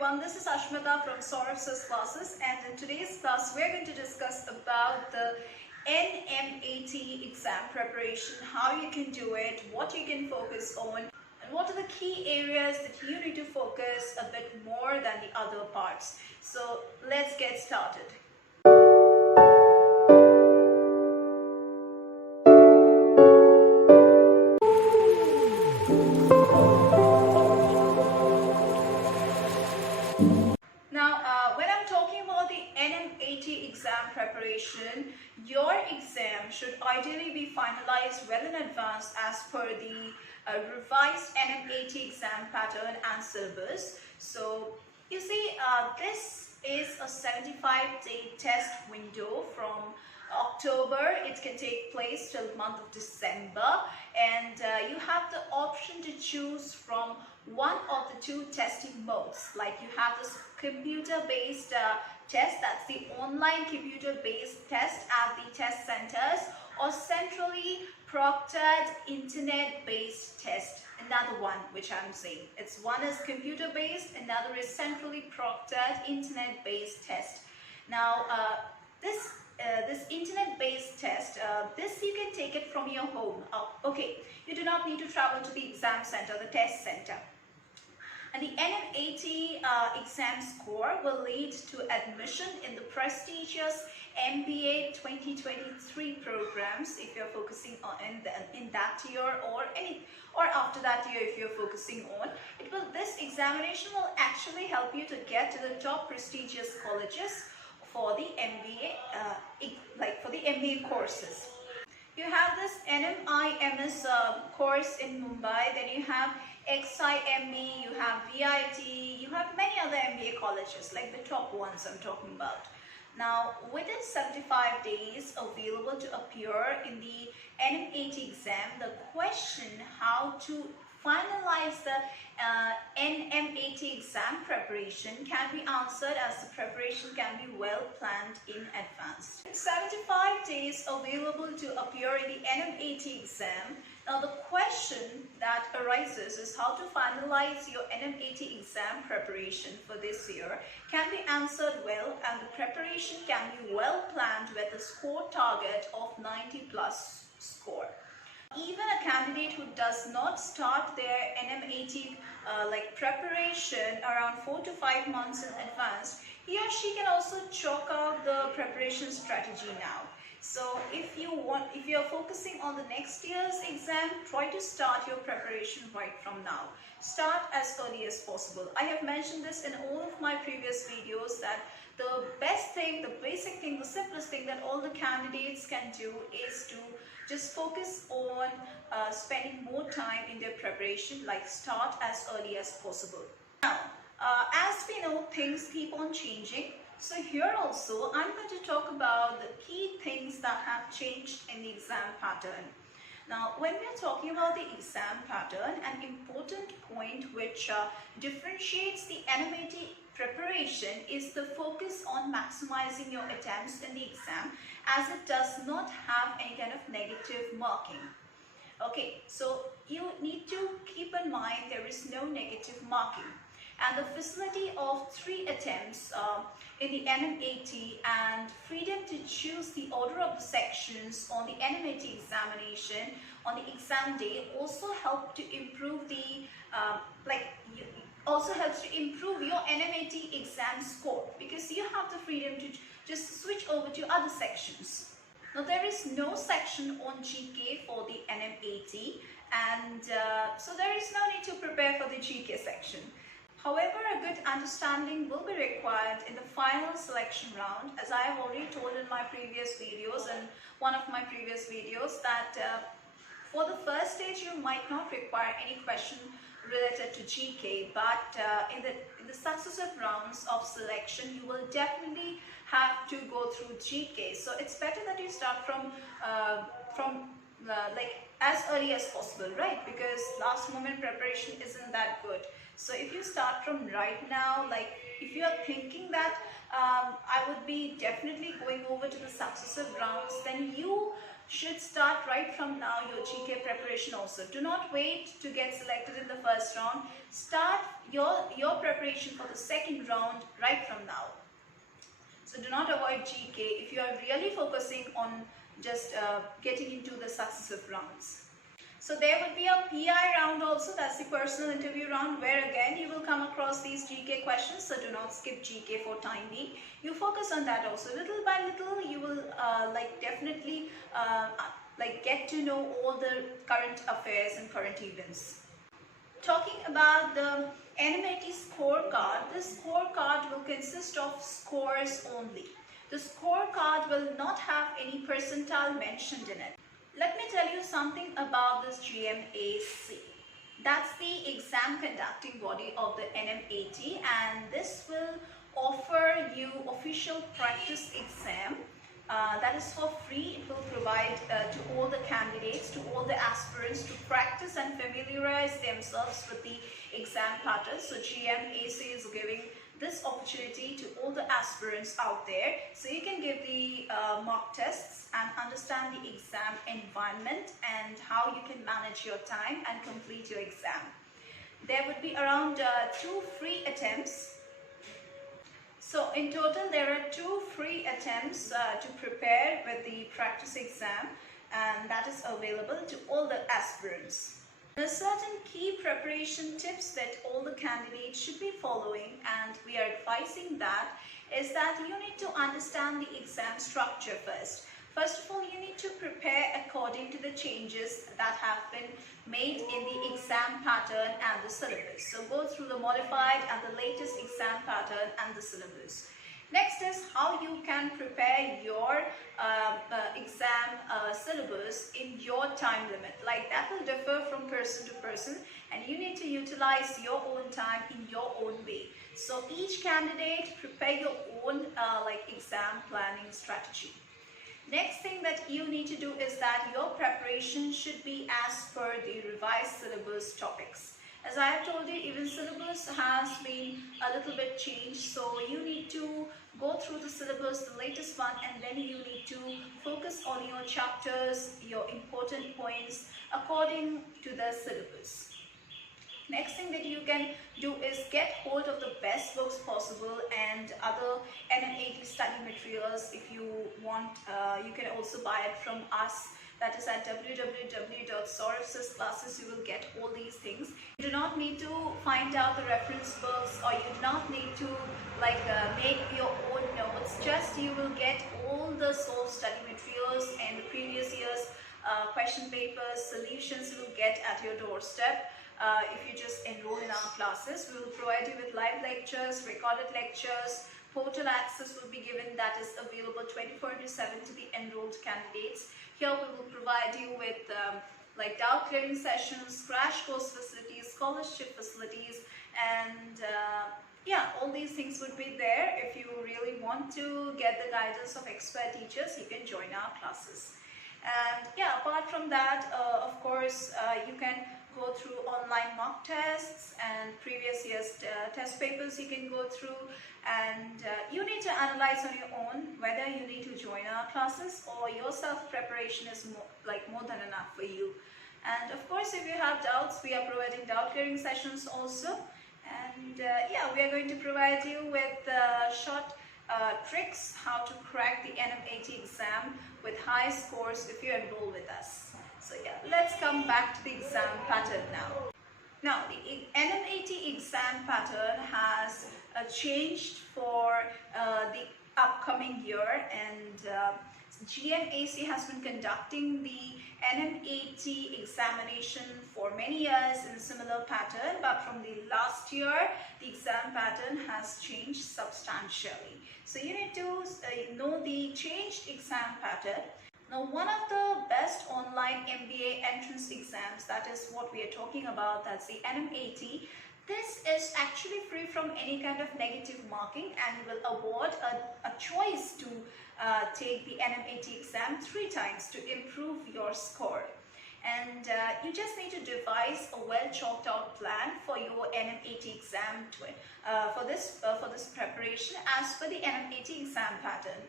everyone, this is Ashmita from Saurav's Classes, and in today's class we're going to discuss about the Nmat exam preparation, how you can do it, what you can focus on, and what are the key areas that you need to focus a bit more than the other parts. So let's get started. Exam preparation, your exam should ideally be finalized well in advance as per the revised Nmat exam pattern and syllabus. So you see, this is a 75-day test window from October. It can take place till the month of December, and you have the option to choose from one of the two testing modes. Like you have this computer-based test, that's the online computer-based test at the test centers, or centrally proctored internet-based test. Another one which I'm saying, it's one is computer-based, another is centrally proctored internet-based test. Now this internet-based test, this you can take it from your home. Okay, you do not need to travel to the exam center, the test center. And the Nmat exam score will lead to admission in the prestigious MBA 2023 programs if you're focusing on in that year, or after that year if you're focusing on. This examination will actually help you to get to the top prestigious colleges for the MBA, for the MBA courses. You have this NMIMS course in Mumbai, then you have XIMB, you have VIT, you have many other MBA colleges, like the top ones I'm talking about. Now, within 75 days available to appear in the Nmat exam, the question how to finalize the Nmat exam preparation can be answered, as the preparation can be well planned in advance. 75 days available to appear in the Nmat exam. Now the question that arises is how to finalize your Nmat exam preparation for this year can be answered well, and the preparation can be well planned with a score target of 90+ score. Even a candidate who does not start their Nmat preparation around 4 to 5 months in advance, he or she can also chalk out the preparation strategy now. So if you're focusing on the next year's exam, try to start your preparation right from now. Start as early as possible. I have mentioned this in all of my previous videos that the best thing, the basic thing, the simplest thing that all the candidates can do is to just focus on spending more time in their preparation, like start as early as possible. Now, as we know, things keep on changing. So here also, I'm going to talk about the key things that have changed in the exam pattern. Now, when we are talking about the exam pattern, an important point which differentiates the Nmat preparation is the focus on maximizing your attempts in the exam, as it does not have any kind of negative marking. Okay, so you need to keep in mind there is no negative marking, and the facility of 3 attempts in the Nmat and freedom to choose the order of the sections on the Nmat examination on the exam day also help to improve the also helps to improve your Nmat exam score, because you have the freedom to just switch over to other sections. Now there is no section on GK for the Nmat, and so there is no need to prepare for the GK section. However, a good understanding will be required in the final selection round, as I have already told in my previous videos and one of my previous videos that for the first stage you might not require any question related to GK, but in the successive rounds of selection you will definitely have to go through GK. So it's better that you start from as early as possible, right? Because last moment preparation isn't that good. So if you start from right now, like if you are thinking that I would be definitely going over to the successive rounds, then you should start right from now your GK preparation also. Do not wait to get selected in the first round. Start your preparation for the second round right from now. So do not avoid GK if you are really focusing on just getting into the successive rounds. So there would be a PI round also, that's the personal interview round, where again you will come across these GK questions. So do not skip GK for time being. You focus on that also. Little by little you will definitely get to know all the current affairs and current events. Talking about the Animati Scorecard, this scorecard will consist of scores only. The scorecard will not have any percentile mentioned in it. Let me tell you something about this GMAC. That's the exam conducting body of the Nmkt, and this will offer you official practice exam. That is for free. It will provide to all the candidates, to all the aspirants, to practice and familiarize themselves with the exam pattern. So GMAC is giving this opportunity to all the aspirants out there, so you can give the mock tests and understand the exam environment and how you can manage your time and complete your exam. There would be around 2 free attempts. So in total there are 2 free attempts to prepare with the practice exam, and that is available to all the aspirants. There are certain key preparation tips that all the candidates should be following, and we are advising that is that you need to understand the exam structure first. First of all, you need to prepare according to the changes that have been made in the exam pattern and the syllabus. So go through the modified and the latest exam pattern and the syllabus. Next is how you can prepare your exam syllabus in your time limit. Like that will differ from person to person, and you need to utilize your own time in your own way. So each candidate prepare your own exam planning strategy. Next thing that you need to do is that your preparation should be as per the revised syllabus topics. As I have told you, even syllabus has been a little bit changed, so you need to go through the syllabus, the latest one, and then you need to focus on your chapters, your important points according to the syllabus. Next thing that you can do is get hold of the best books possible and other Nmkt study materials. If you want, you can also buy it from us. That is at www.Classes. You will get all these things. You do not need to find out the reference books, or you do not need to make your own notes. Just you will get all the source study materials and the previous year's question papers, solutions you will get at your doorstep. If you just enroll in our classes, we will provide you with live lectures, recorded lectures. Portal access will be given, that is available 24/7 to the enrolled candidates. Here we will provide you with doubt clearing sessions, crash course facilities, scholarship facilities, and all these things would be there. If you really want to get the guidance of expert teachers, you can join our classes. And apart from that, of course, you can go through online mock tests and previous year's test papers you can go through, and you need to analyze on your own whether you need to join our classes or your self-preparation is more than enough for you. And of course, if you have doubts, we are providing doubt clearing sessions also, and we are going to provide you with short tricks how to crack the Nmkt exam with high scores if you enroll with us. So let's come back to the exam pattern now. Now the Nmkt exam pattern has changed for the upcoming year, and GMAC has been conducting the Nmkt examination for many years in a similar pattern, but from the last year the exam pattern has changed substantially. So you need to know the changed exam pattern. Now, one of the best online MBA entrance exams, that is what we are talking about, that's the Nmkt. This is actually free from any kind of negative marking and will award a choice to take the Nmkt exam 3 times to improve your score. And you just need to devise a well chalked out plan for your Nmkt exam for this preparation as per the Nmkt exam pattern.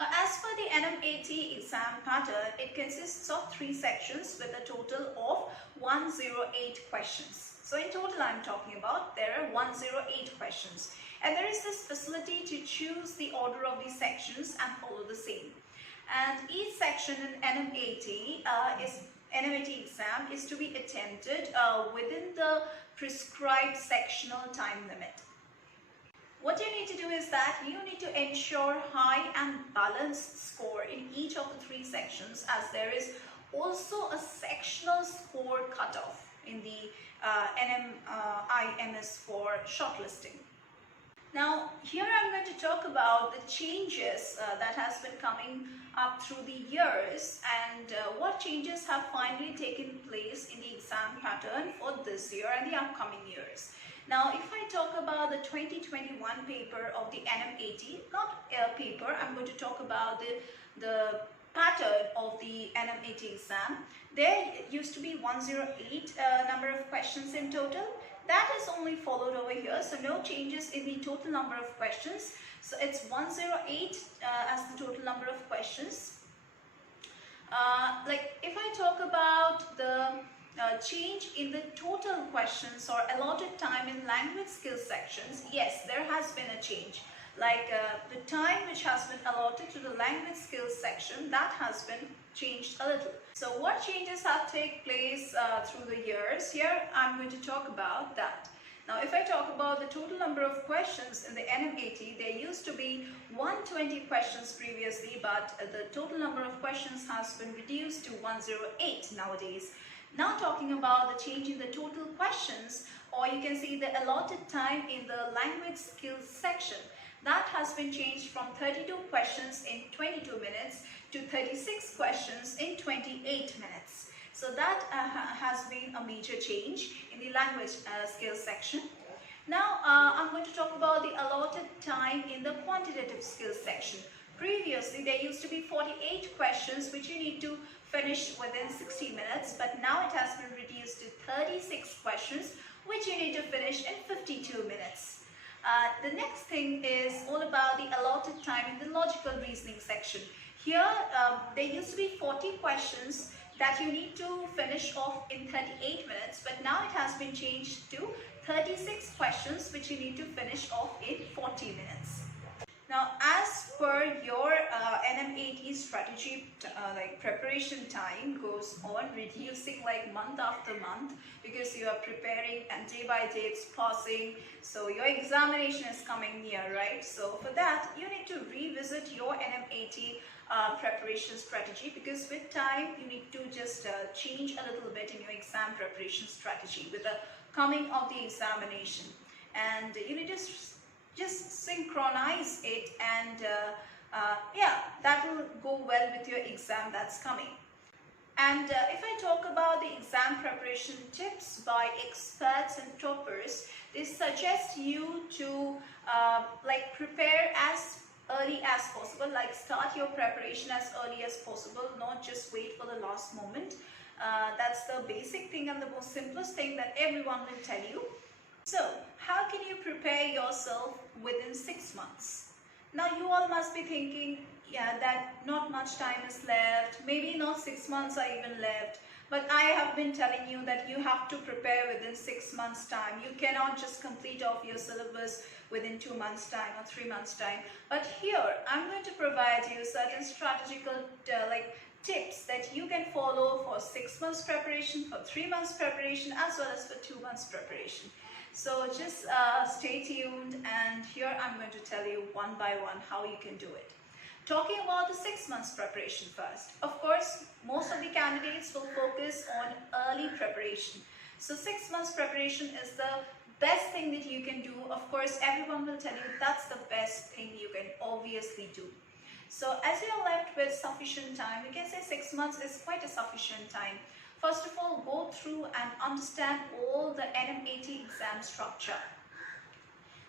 As per the Nmkt exam pattern, it consists of 3 sections with a total of 108 questions. So in total I'm talking about, there are 108 questions. And there is this facility to choose the order of these sections and follow the same. And each section in Nmkt exam is to be attempted within the prescribed sectional time limit. What you need to do is that you need to ensure high and balanced score in each of the 3 sections, as there is also a sectional score cutoff in the NMIMS for shortlisting. Now, here I'm going to talk about the changes that has been coming up through the years, and what changes have finally taken place in the exam pattern for this year and the upcoming years. Now, if I talk about the 2021 paper of the Nmkt, not a paper, I'm going to talk about the pattern of the Nmkt exam. There used to be 108 number of questions in total. That is only followed over here, so no changes in the total number of questions. So it's 108 as the total number of questions. Like if I talk about the change in the total questions or allotted time in language skills sections, yes, there has been a change. Like the time which has been allotted to the language skills section, that has been changed a little. So what changes have taken place through the years? Here I'm going to talk about that. Now if I talk about the total number of questions in the Nmkt, there used to be 120 questions previously, but the total number of questions has been reduced to 108 nowadays. Now talking about the change in the total questions, or you can see the allotted time in the language skills section, that has been changed from 32 questions in 22 minutes to 36 questions in 28 minutes. So that has been a major change in the language skills section. Now I'm going to talk about the allotted time in the quantitative skills section. Previously there used to be 48 questions which you need to finish within 60 minutes, but now it has been reduced to 36 questions which you need to finish in 52 minutes. The next thing is all about the allotted time in the logical reasoning section. Here there used to be 40 questions that you need to finish off in 38 minutes, but now it has been changed to 36 questions which you need to finish off in 40 minutes. Now as per your Nmkt strategy, like preparation time goes on reducing like month after month, because you are preparing and day by day it's passing, so your examination is coming near, right? So for that you need to revisit your Nmkt preparation strategy, because with time you need to just change a little bit in your exam preparation strategy with the coming of the examination, and you need to just synchronize it, and yeah, that will go well with your exam that's coming. And if I talk about the exam preparation tips by experts and toppers, they suggest you to like prepare as early as possible, like start your preparation as early as possible, not just wait for the last moment. That's the basic thing and the most simplest thing that everyone will tell you. So how can you prepare yourself within 6 months? Now you all must be thinking, yeah, that not much time is left, maybe not 6 months are even left, but I have been telling you that you have to prepare within 6 months time. You cannot just complete off your syllabus within 2 months time or 3 months time. But here I'm going to provide you certain strategical like tips that you can follow for 6 months preparation, for 3 months preparation, as well as for 2 months preparation. So just stay tuned, and here I'm going to tell you one by one how you can do it. Talking about the 6 months preparation first. Of course, most of the candidates will focus on early preparation. So 6 months preparation is the best thing that you can do. Of course, everyone will tell you that's the best thing you can obviously do. So as you are left with sufficient time, we can say 6 months is quite a sufficient time. First of all, go through and understand all the Nmkt exam structure.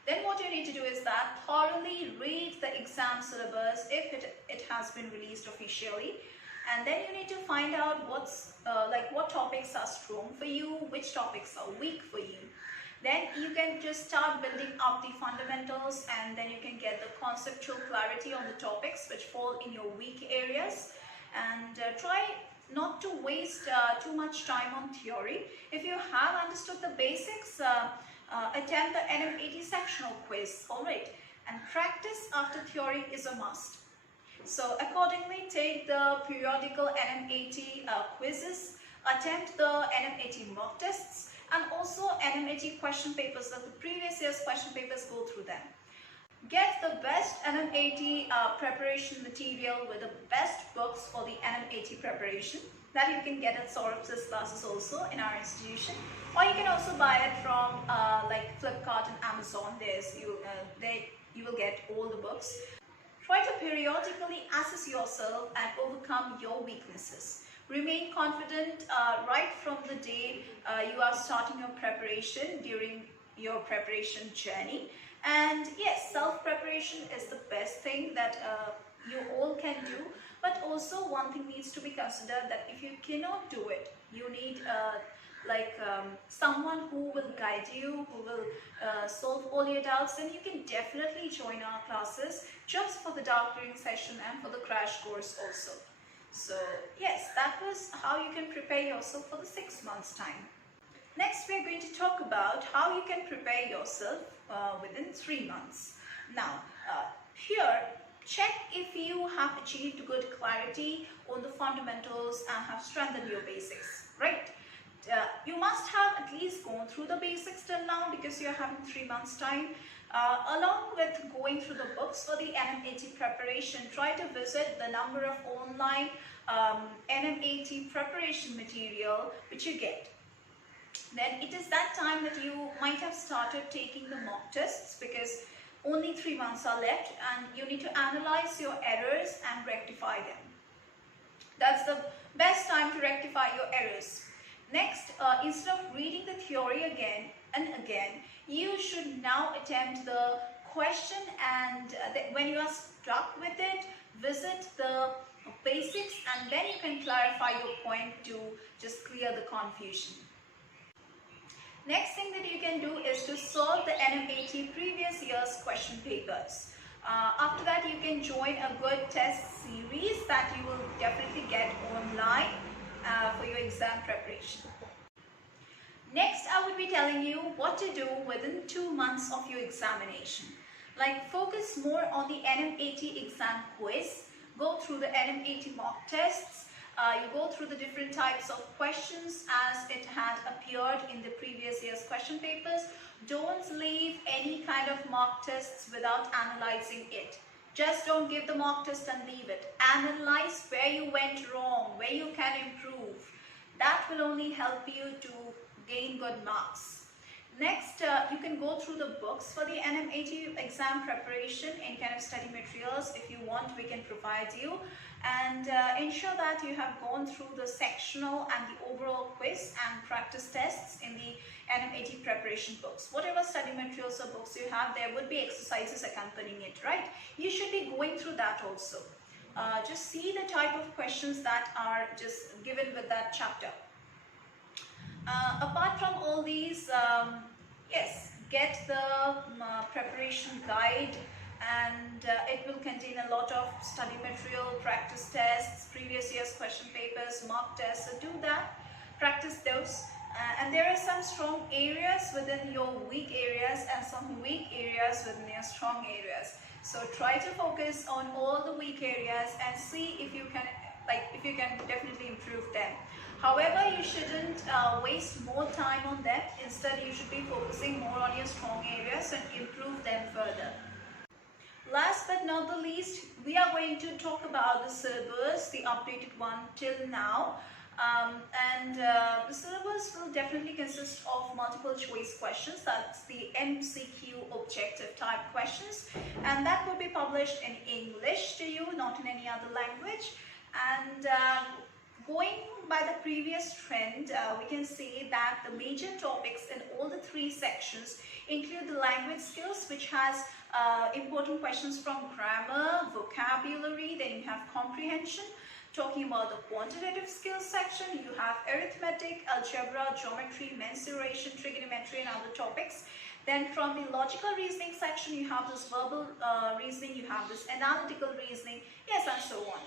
Then what you need to do is that thoroughly read the exam syllabus if it has been released officially, and then you need to find out what topics are strong for you, which topics are weak for you. Then you can just start building up the fundamentals, and then you can get the conceptual clarity on the topics which fall in your weak areas. And try not to waste too much time on theory. If you have understood the basics, attempt the Nmkt sectional quiz, alright, and practice after theory is a must. So accordingly, take the periodical Nmkt quizzes, attempt the Nmkt mock tests, and also Nmkt question papers, that the previous year's question papers, go through them. Get the best Nmkt preparation material with the best books for the Nmkt preparation that you can get at Saurabh's classes also in our institution, or you can also buy it from like Flipkart and Amazon. There you will get all the books. Try to periodically assess yourself and overcome your weaknesses. Remain confident right from the day you are starting your preparation, during your preparation journey. And yes, self-preparation is the best thing that you all can do. But also one thing needs to be considered, that if you cannot do it, you need someone who will guide you, who will solve all your doubts. Then you can definitely join our classes just for the doubt clearing session and for the crash course also. So yes, that was how you can prepare yourself for the 6 months time. Next, we are going to talk about how you can prepare yourself within 3 months. Now, here, check if you have achieved good clarity on the fundamentals and have strengthened your basics, right? You must have at least gone through the basics till now, because you're having 3 months time. Along with going through the books for the Nmkt preparation, try to visit the number of online Nmkt preparation material which you get. Then it is that time that you might have started taking the mock tests, because only 3 months are left and you need to analyze your errors and rectify them. That's the best time to rectify your errors. Next, instead of reading the theory again and again, you should now attempt the question, and when you are stuck with it, visit the basics, and then you can clarify your point to just clear the confusion. Next thing that you can do is to solve the Nmkt previous year's question papers. After that, you can join a good test series that you will definitely get online for your exam preparation. Next, I would be telling you what to do within 2 months of your examination. Like, focus more on the Nmkt exam quiz, go through the Nmkt mock tests, you go through the different types of questions as it had appeared in the previous year's question papers. Don't leave any kind of mock tests without analyzing it. Just don't give the mock test and leave it. Analyze where you went wrong, where you can improve. That will only help you to gain good marks. Next, you can go through the books for the Nmkt exam preparation, any kind of study materials. If you want, we can provide you. And ensure that you have gone through the sectional and the overall quiz and practice tests in the Nmkt preparation books. Whatever study materials or books you have, there would be exercises accompanying it, right? You should be going through that also. Just see the type of questions that are just given with that chapter. Apart from all these, yes, get the preparation guide, and it will contain a lot of study material, practice tests, previous year's question papers, mock tests. So do that, practice those. And there are some strong areas within your weak areas and some weak areas within your strong areas. So try to focus on all the weak areas and see if you can definitely improve them. However, you shouldn't waste more time on that. Instead, you should be focusing more on your strong areas and improve them further. Last but not the least, we are going to talk about the syllabus, the updated one till now. The syllabus will definitely consist of multiple choice questions. That's the MCQ objective type questions, and that will be published in English to you, not in any other language. And going by the previous trend, we can see that the major topics in all the 3 sections include the language skills, which has important questions from grammar, vocabulary, then you have comprehension, Talking about the quantitative skills section, you have arithmetic, algebra, geometry, mensuration, trigonometry and other topics. Then from the logical reasoning section, you have this verbal reasoning, you have this analytical reasoning, yes, and so on.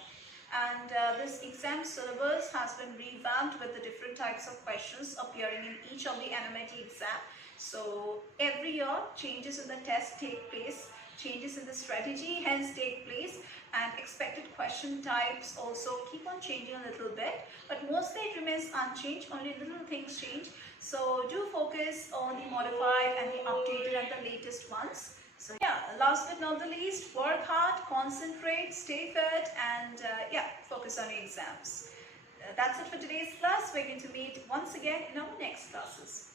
And this exam syllabus has been revamped with the different types of questions appearing in each of the Animati exam. So every year changes in the test take place, changes in the strategy hence take place, and expected question types also keep on changing a little bit, but mostly it remains unchanged, only little things change. So do focus on the modified and the updated and the latest ones. So yeah, last but not the least, work hard, concentrate, stay fit, and yeah, focus on your exams. That's it for today's class. We're going to meet once again in our next classes.